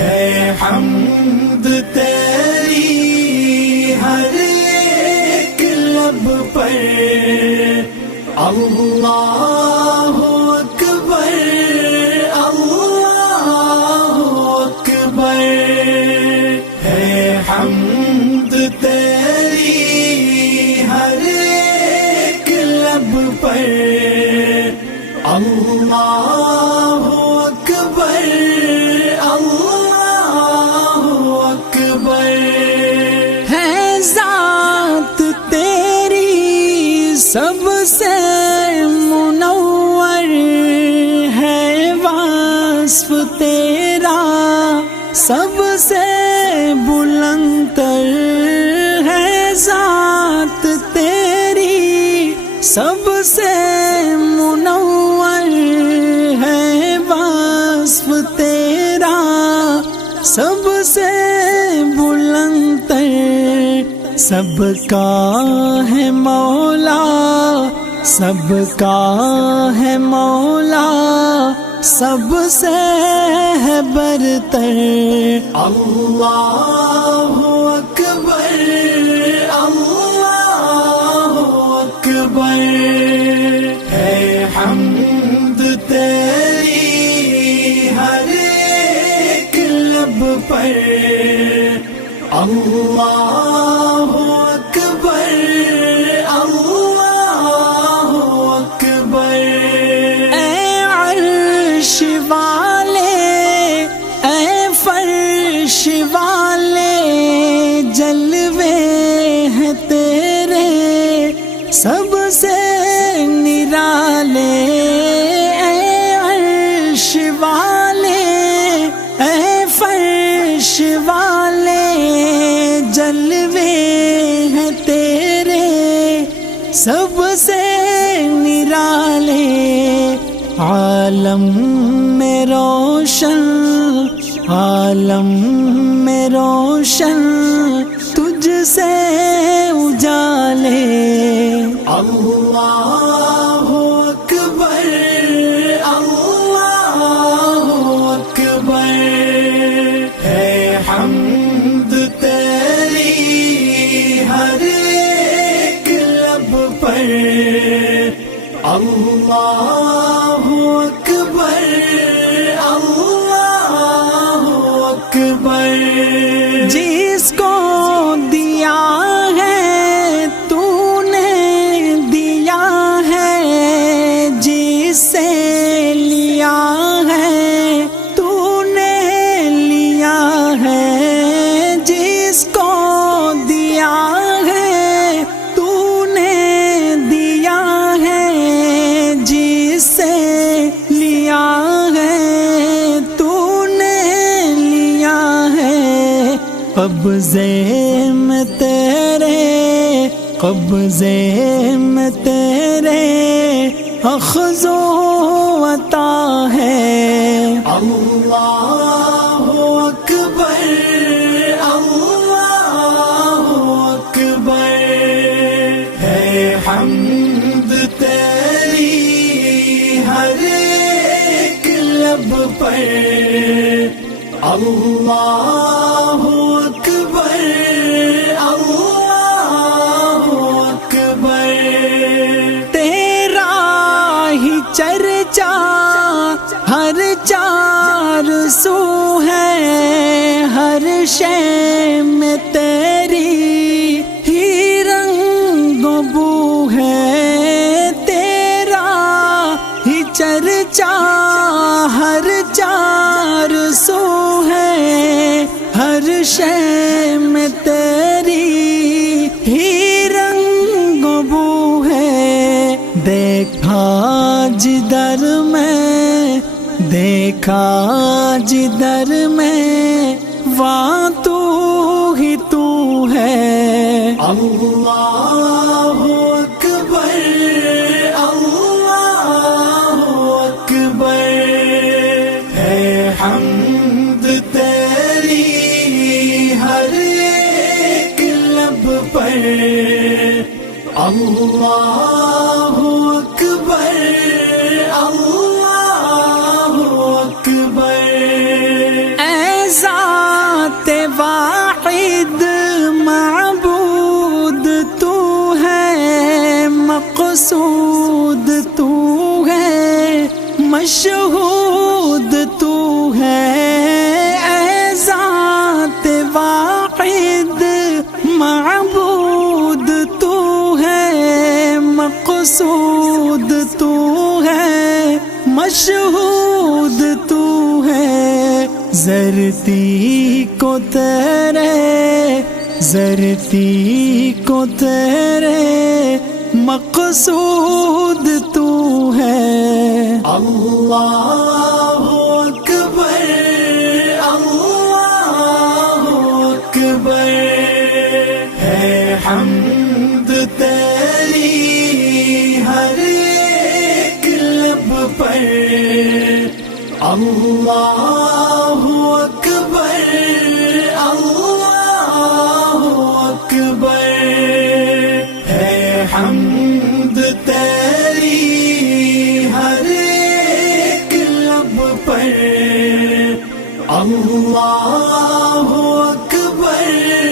ہے حمد تیری ہر ایک لب پر، اللہ اکبر اللہ اکبر، ہے حمد تیری ہر ایک لب پر، اللہ اکبر اللہ اکبر، ہے ذات تیری سب سے منور، ہے وصف تیرا سب سے بلند تر، ہے ذات تیری سب سے منور، ہے وصف تیرا سب سے بلند تر، سب کا ہے مولا سب کا ہے مولا سب سے ہے برتر، اللہ اکبر اللہ اکبر، ہے حمد تیری ہر ایک لب پر، اللہ اکبر اللہ اکبر، اے عرش والے اے فرش والے جلوے ہیں تیرے سب سے نرالے، اے عرش والے اے فرش والے جلوے ہیں تیرے سب سے نرالے، عالم میں روشن عالم میں روشن تجھ سے اجالے، اللہ اکبر اللہ اکبر، ہے حمد تیری ہر ایک لب پر، اللہ اکبر اللہ اکبر، جس کو دیا ہے تو نے دیا ہے، جس سے لیا ہے تو نے لیا ہے، جس کو دیا ہے تو نے دیا ہے، جس سے لیا ہے تو نے لیا ہے، قبضے میں تیرے قبضے میں تیرے اخذ و عطا ہے، اللہ اکبر اللہ اکبر، ہے حمد تیری ہر ایک لب پر، اللہ اکبر اللہ اکبر، تیرا ہی چرچا ہر چار سو ہے، ہر شے میں تیری ہی رنگ و بو ہے، تیرا ہی چرچا ہر چار سو ہے، ہر شے میں تیری ہی رنگ و بو ہے، دیکھا جدھر میں دیکھا جدھر میں وہاں تو ہی تو ہے، اللہ اکبر اللہ اکبر، ہے حمد تیری ہر ایک لب پر، اللہ اکبر اللہ اکبر، ایسا مشہود تو ہے اے ذات واحد، معبود تو ہے، مقصود تو ہے، مشہود تو ہے، زرتی کو تیرے، زرتی کو تیرے مقصود تو ہے۔ اللہ اکبر، اللہ اکبر، ہے حمد تیری ہر ایک لب پر۔ اللہ اکبر، اللہ اکبر، ہے حمد تیری ہر ایک لب پر۔ اللہ اکبر۔